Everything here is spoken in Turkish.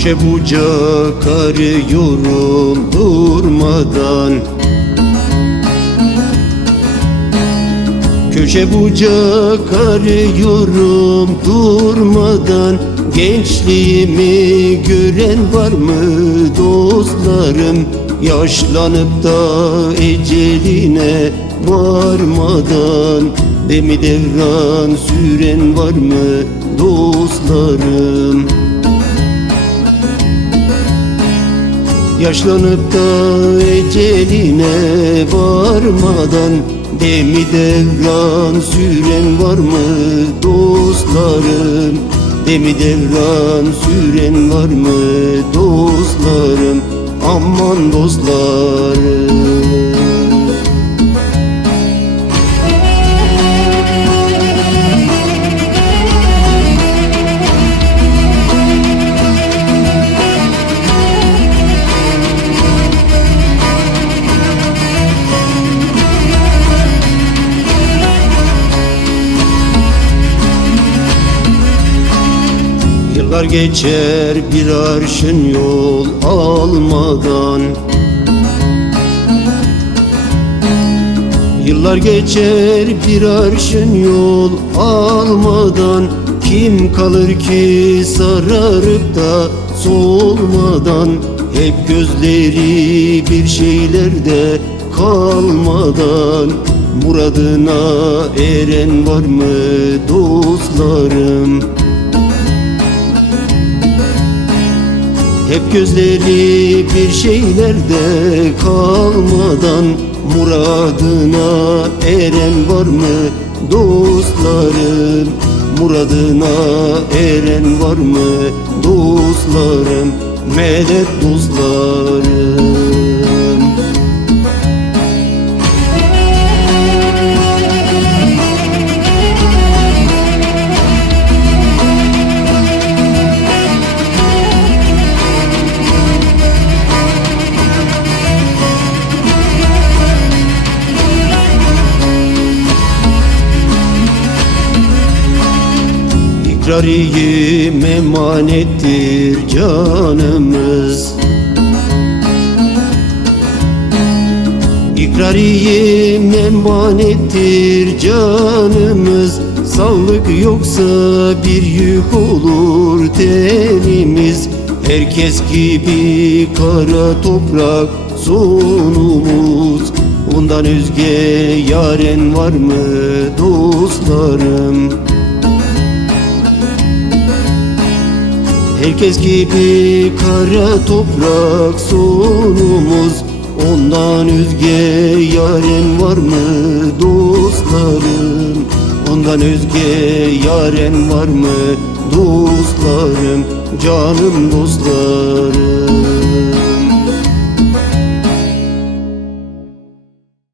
Köşe bucak arıyorum durmadan Köşe bucak arıyorum durmadan Gençliğimi gören var mı dostlarım? Yaşlanıp da eceline varmadan. Demi devran süren var mı dostlarım Yaşlanıp da eceline varmadan Demi devran süren var mı dostlarım? Demi devran süren var mı dostlarım? Aman dostlarım Yıllar geçer bir arşın yol almadan. Yıllar geçer bir arşın yol almadan. Kim kalır ki sararıp da solmadan? Hep gözleri bir şeylerde kalmadan. Muradına eren var mı dostlarım? Hep gözleri bir şeylerde kalmadan Muradına eren var mı dostlarım? Muradına eren var mı dostlarım? Medet dostlarım İkrariyim emanettir canımız. İkrariyim emanettir canımız. Sağlık yoksa bir yük olur tenimiz. Herkes gibi kara toprak sonumuz. Ondan özge yaren var mı dostlarım? Herkes gibi kara toprak sonumuz. Ondan özge yaren var mı dostlarım? Ondan özge yaren var mı dostlarım? Canım dostlarım